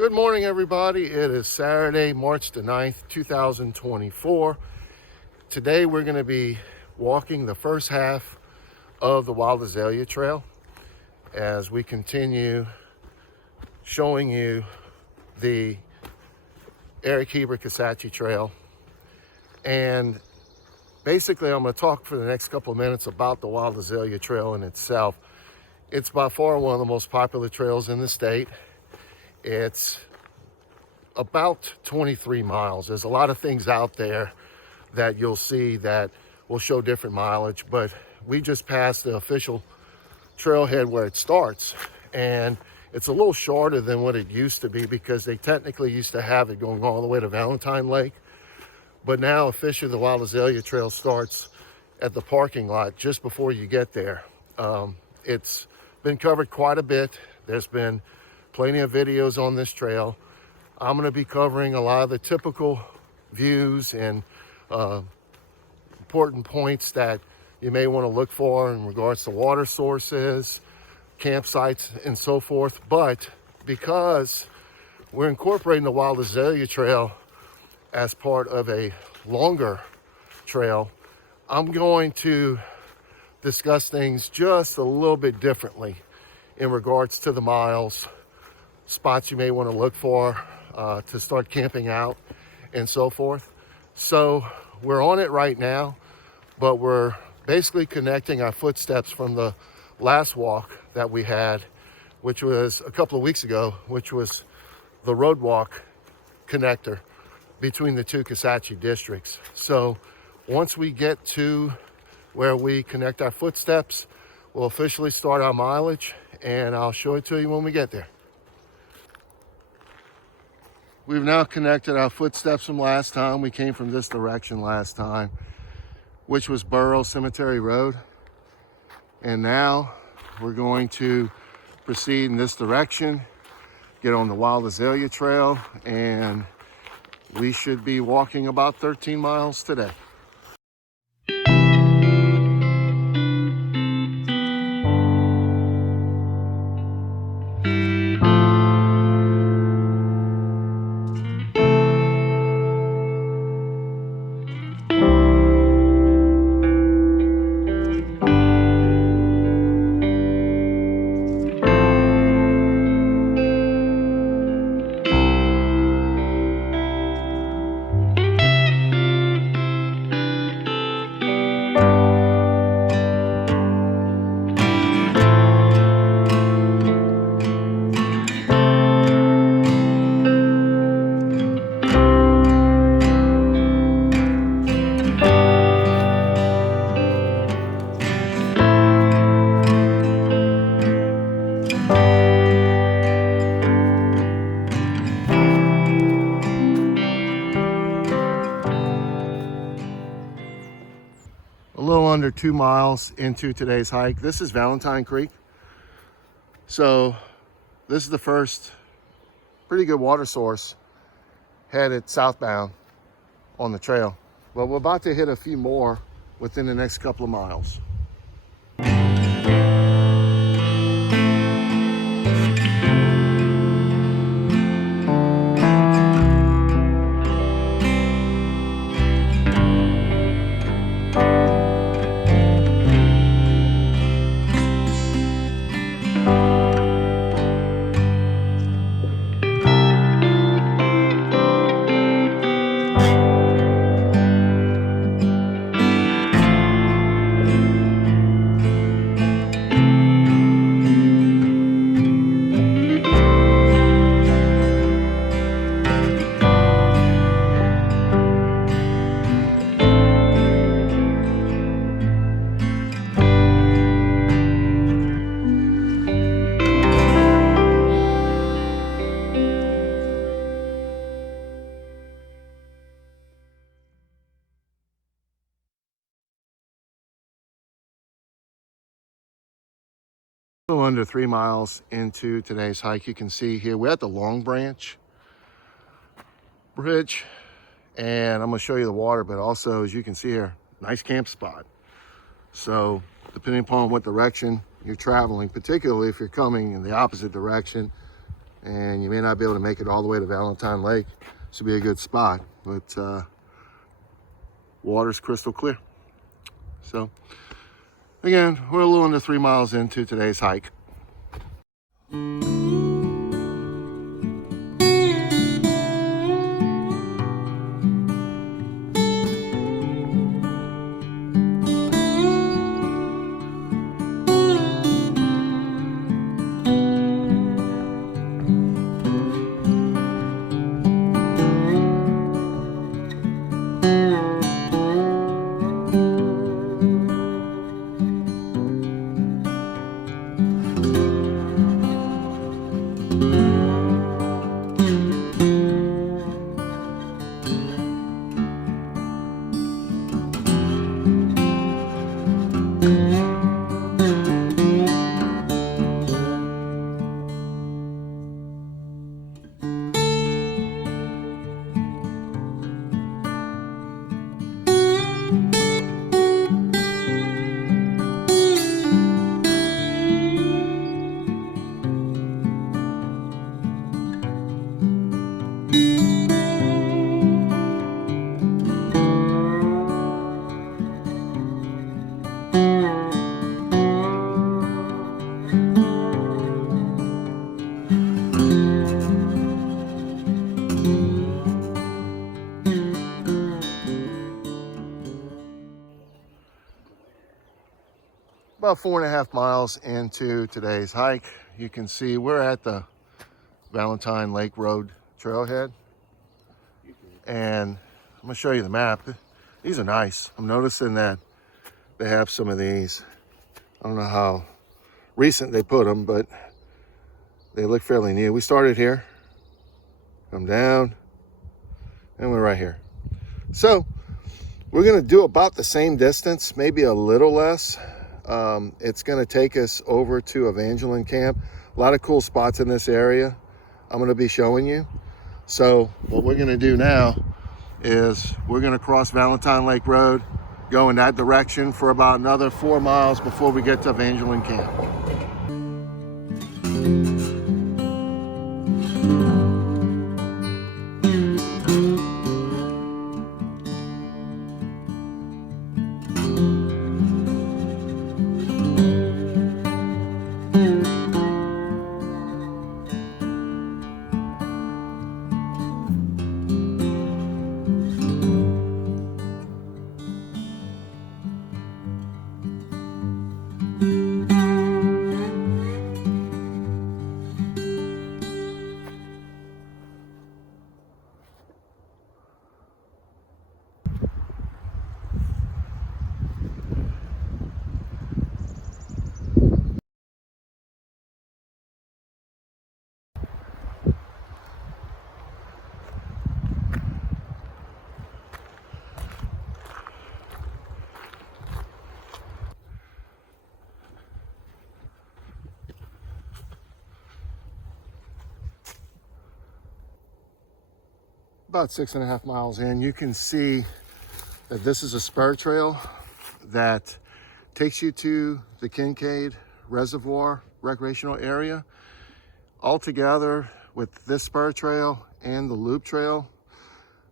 Good morning, everybody. It is Saturday, March the 9th, 2024. Today we're going to be walking the first half of the Wild Azalea Trail as we continue showing you the Eric Heber Kisatchie Trail. And basically I'm going to talk for the next couple of minutes about the Wild Azalea Trail in itself. It's by far one of the most popular trails in the state. It's about 23 miles. There's a lot of things out there that you'll see that will show different mileage, but we just passed the official trailhead where it starts, and it's a little shorter than what it used to be because they technically used to have it going all the way to Valentine Lake, but now officially the Wild Azalea Trail starts at the parking lot just before you get there. It's been covered quite a bit. There's been plenty of videos on this trail. I'm going to be covering a lot of the typical views and important points that you may want to look for in regards to water sources, campsites, and so forth. But because we're incorporating the Wild Azalea Trail as part of a longer trail, I'm going to discuss things just a little bit differently in regards to the miles, spots you may want to look for to start camping out and so forth. So we're on it right now, but we're basically connecting our footsteps from the last walk that we had, which was a couple of weeks ago, which was the road walk connector between the two Kisatchie districts. So once we get to where we connect our footsteps, we'll officially start our mileage, and I'll show it to you when we get there. We've now connected our footsteps from last time. We came from this direction last time, which was Burrow Cemetery Road. And now we're going to proceed in this direction, get on the Wild Azalea Trail, and we should be walking about 13 miles today. A little under 2 miles into today's hike. This is Valentine Creek. So this is the first pretty good water source headed southbound on the trail. But we're about to hit a few more within the next couple of miles. Under 3 miles into today's hike, you can see here we're at the Long Branch Bridge, and I'm going to show you the water, but also, as you can see here, nice camp spot. So depending upon what direction you're traveling, particularly if you're coming in the opposite direction, and you may not be able to make it all the way to Valentine Lake. This would be a good spot, but water's crystal clear. So again, we're a little under 3 miles into today's hike. About 4.5 miles into today's hike, you can see we're at the Valentine Lake Road trailhead. And I'm gonna show you the map. These are nice. I'm noticing that they have some of these. I don't know how recent they put them, but they look fairly new. We started here, come down, and we're right here. So we're gonna do about the same distance, maybe a little less. It's going to take us over to Evangeline Camp. A lot of cool spots in this area I'm going to be showing you. So what we're going to do now is we're going to cross Valentine Lake Road, go in that direction for about another 4 miles before we get to Evangeline Camp. About 6.5 miles in, you can see that this is a spur trail that takes you to the Kincaid Reservoir recreational area. Altogether, with this spur trail and the loop trail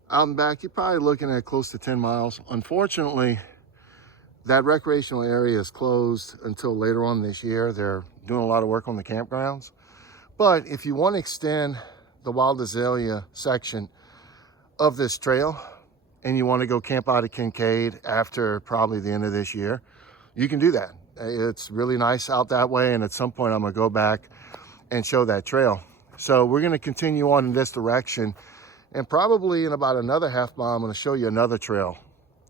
out and back, you're probably looking at close to 10 miles. Unfortunately, that recreational area is closed until later on this year. They're doing a lot of work on the campgrounds. But if you want to extend the Wild Azalea section of this trail and you want to go camp out at Kincaid after probably the end of this year, you can do that. It's really nice out that way, and at some point I'm going to go back and show that trail. So we're going to continue on in this direction, and probably in about another half mile I'm going to show you another trail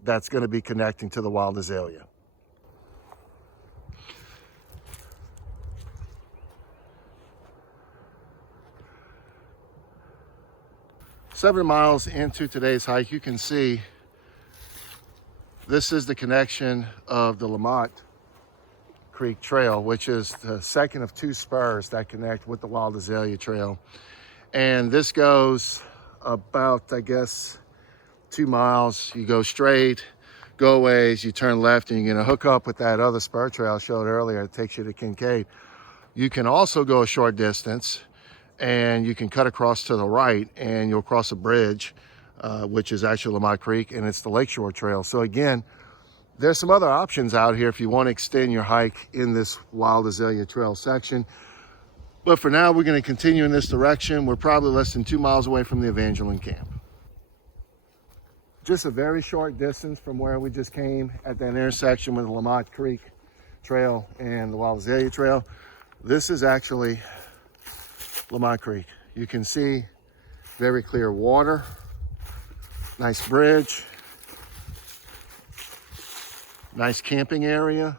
that's going to be connecting to the Wild Azalea. Seven miles into today's hike, you can see this is the connection of the Lamont Creek Trail, which is the second of 2 spurs that connect with the Wild Azalea Trail. And this goes about, I guess, 2 miles. You go straight, go a ways, you turn left, and you're gonna hook up with that other spur trail I showed earlier. It takes you to Kincaid. You can also go a short distance and you can cut across to the right and you'll cross a bridge, which is actually Lamont Creek, and it's the Lakeshore Trail. So again, there's some other options out here if you want to extend your hike in this Wild Azalea Trail section. But for now, we're going to continue in this direction. We're probably less than 2 miles away from the Evangeline camp. Just a very short distance from where we just came at that intersection with the Lamont Creek Trail and the Wild Azalea Trail. This is actually Lamont Creek. You can see very clear water, nice bridge, nice camping area.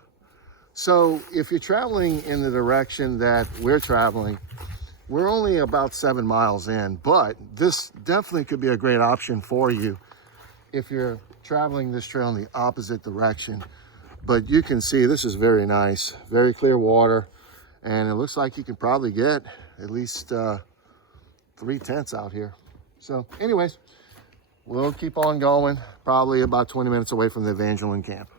So if you're traveling in the direction that we're traveling, we're only about 7 miles in, but this definitely could be a great option for you if you're traveling this trail in the opposite direction. But you can see this is very nice, very clear water, and it looks like you can probably get at least 3 tents out here. So anyways, we'll keep on going, probably about 20 minutes away from the Evangeline camp.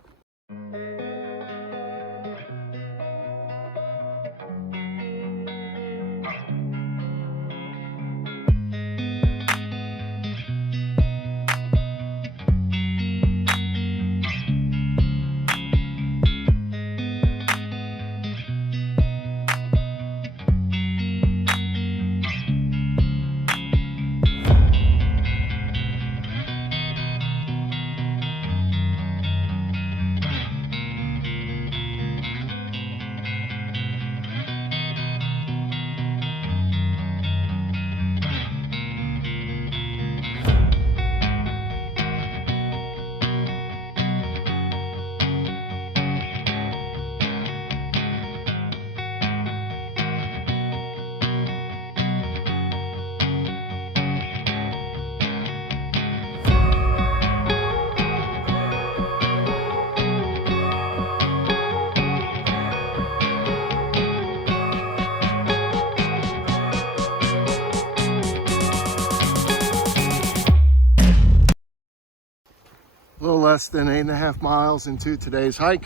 A little less than 8.5 miles into today's hike,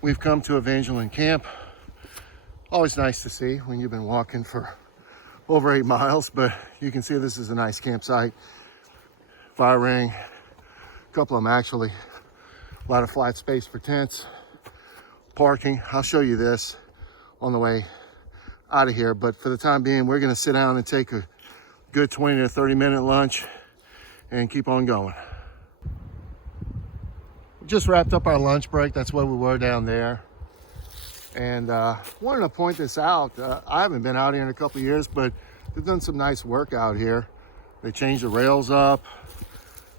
we've come to Evangeline camp. Always nice to see when you've been walking for over 8 miles, but you can see this is a nice campsite. Fire ring, a couple of them actually. A lot of flat space for tents, parking. I'll show you this on the way out of here, but for the time being, we're gonna sit down and take a good 20 to 30 minute lunch and keep on going. Just wrapped up our lunch break. That's where we were down there. And wanted to point this out. I haven't been out here in a couple of years, but they've done some nice work out here. They changed the rails up.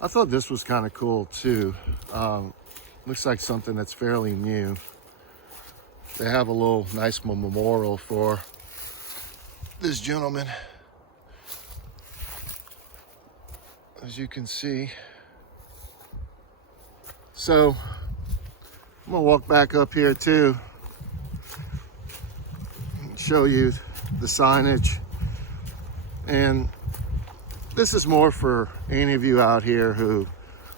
I thought this was kind of cool too. Looks like something that's fairly new. They have a little nice memorial for this gentleman, as you can see. So I'm gonna walk back up here too and show you the signage. And this is more for any of you out here who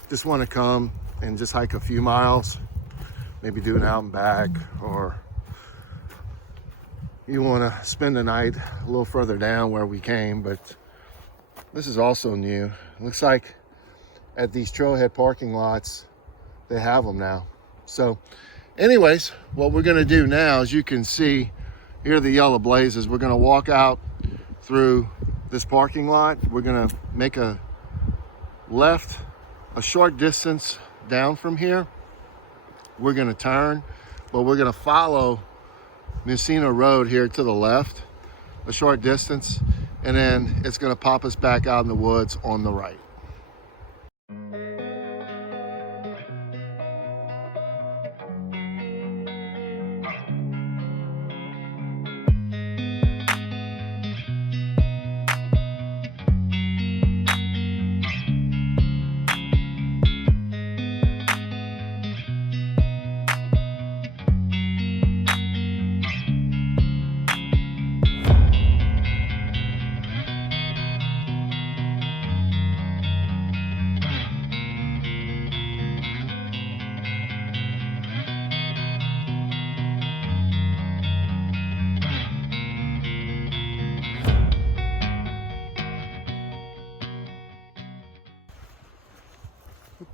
just want to come and just hike a few miles, maybe do an out and back, or you want to spend the night a little further down where we came. But this is also new. It looks like at these trailhead parking lots, they have them now. So anyways, what we're going to do now, as you can see, here are the yellow blazes. We're going to walk out through this parking lot. We're going to make a left a short distance down from here. We're going to turn, but we're going to follow Messina Road here to the left a short distance, and then it's going to pop us back out in the woods on the right.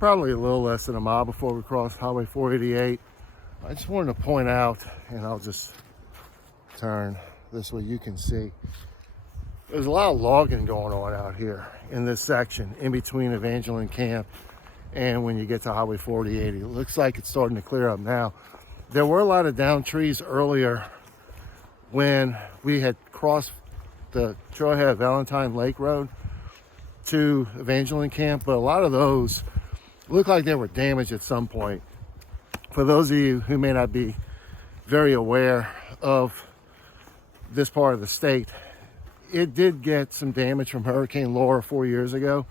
probably a little less than a mile before we cross Highway 488. I just wanted to point out, and I'll just turn this way you can see, there's a lot of logging going on out here in this section in between Evangeline Camp and when you get to Highway 480. It looks like it's starting to clear up now. There were a lot of down trees earlier when we had crossed the trailhead Valentine Lake Road to Evangeline Camp, but a lot of those look like they were damaged at some point. For those of you who may not be very aware of this part of the state, it did get some damage from Hurricane Laura 4 years ago.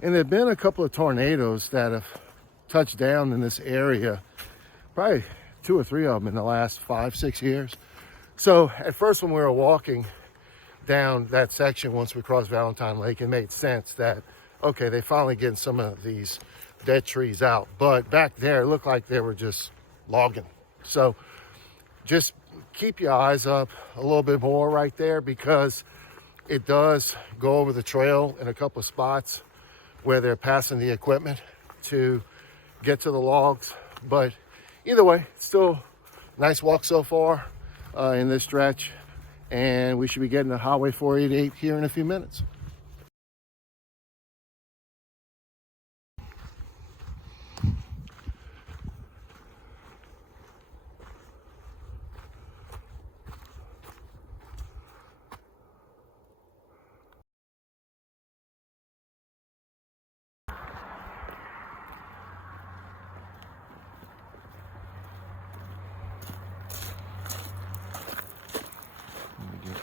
And there have been a couple of tornadoes that have touched down in this area, probably 2 or 3 of them in the last 5-6 years. So at first when we were walking down that section, once we crossed Valentine Lake, it made sense that, okay, they finally getting some of these dead trees out. But back there, it looked like they were just logging. So just keep your eyes up a little bit more right there, because it does go over the trail in a couple of spots where they're passing the equipment to get to the logs. But either way, it's still a nice walk so far in this stretch, and we should be getting to Highway 488 here in a few minutes.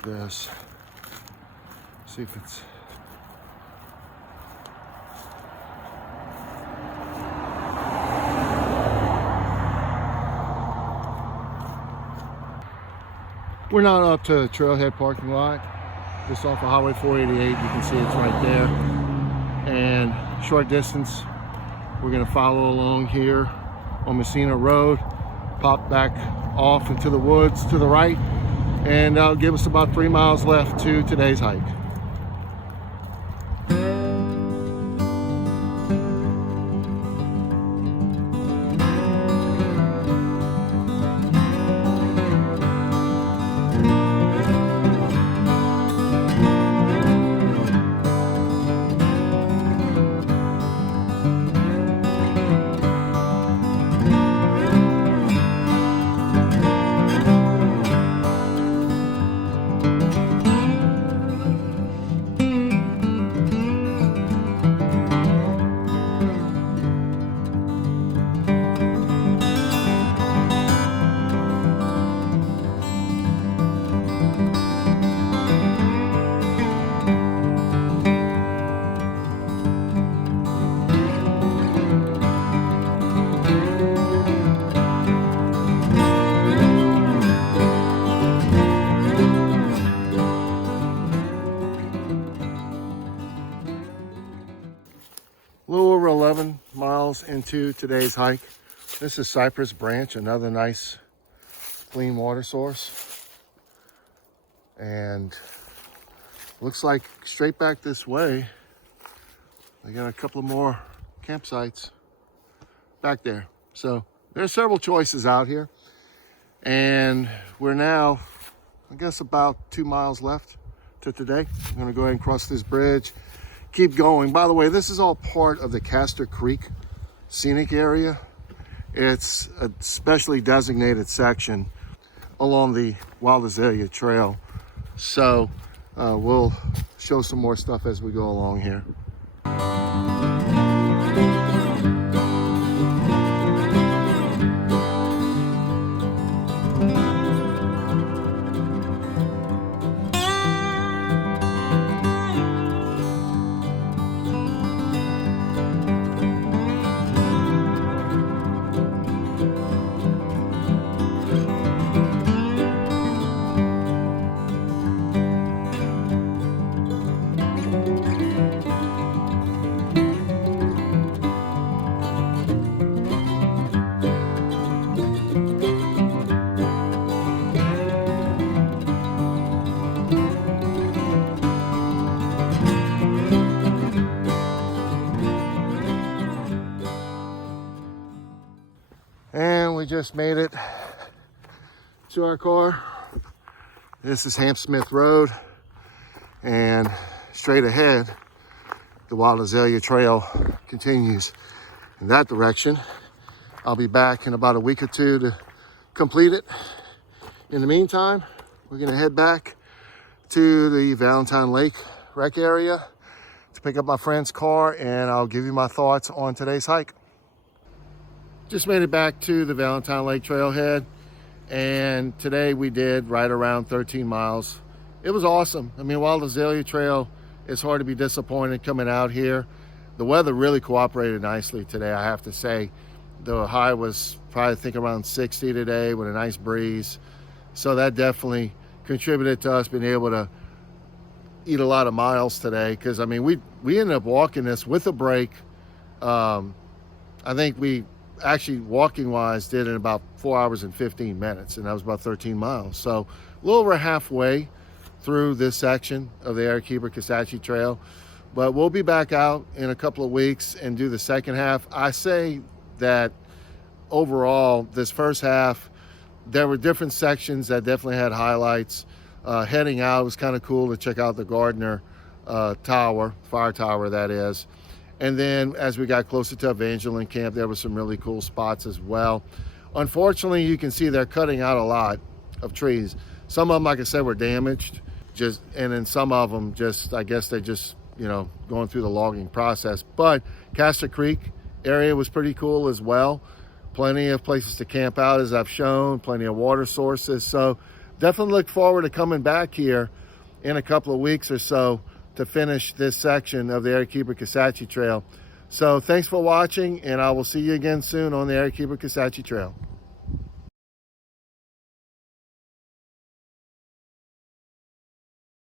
This, see if it's we're not up to the trailhead parking lot, just off of Highway 488. You can see it's right there, and short distance we're going to follow along here on Messina Road, pop back off into the woods to the right, and that'll give us about 3 miles left to today's hike. A little over 11 miles into today's hike. This is Cypress Branch, another nice clean water source. And looks like straight back this way, they got a couple of more campsites back there. So there's several choices out here. And we're now, I guess, about 2 miles left to today. I'm gonna go ahead and cross this bridge, keep going. By the way, this is all part of the Castor Creek scenic area. It's a specially designated section along the Wild Azalea Trail. So we'll show some more stuff as we go along here. just made it to our car. This is Hampsmith Road, and straight ahead, the Wild Azalea Trail continues in that direction. I'll be back in about a week or two to complete it. In the meantime, we're gonna head back to the Valentine Lake rec area to pick up my friend's car, and I'll give you my thoughts on today's hike. Just made it back to the Valentine Lake trailhead, and today we did right around 13 miles. It was awesome. I mean, Wild Azalea Trail, it's hard to be disappointed coming out here. The weather really cooperated nicely today, I have to say. The high was probably, I think, around 60 today with a nice breeze. So that definitely contributed to us being able to eat a lot of miles today. Because, I mean, we ended up walking this with a break. I think we actually, walking-wise, did it in about 4 hours and 15 minutes. And that was about 13 miles. So a little over halfway through this section of the Eric Heber Kisatchie Trail. But we'll be back out in a couple of weeks and do the second half. I say that overall, this first half, there were different sections that definitely had highlights. Heading out, it was kind of cool to check out the Gardner Tower, fire tower that is. And then as we got closer to Evangeline Camp, there were some really cool spots as well. Unfortunately, you can see they're cutting out a lot of trees. Some of them, like I said, were damaged. And then some of them just, I guess they're just, going through the logging process. But Castor Creek area was pretty cool as well. Plenty of places to camp out, as I've shown, plenty of water sources. So definitely look forward to coming back here in a couple of weeks or so to finish this section of the Eric Heber Kisatchie Trail. So thanks for watching, and I will see you again soon on the Eric Heber Kisatchie Trail.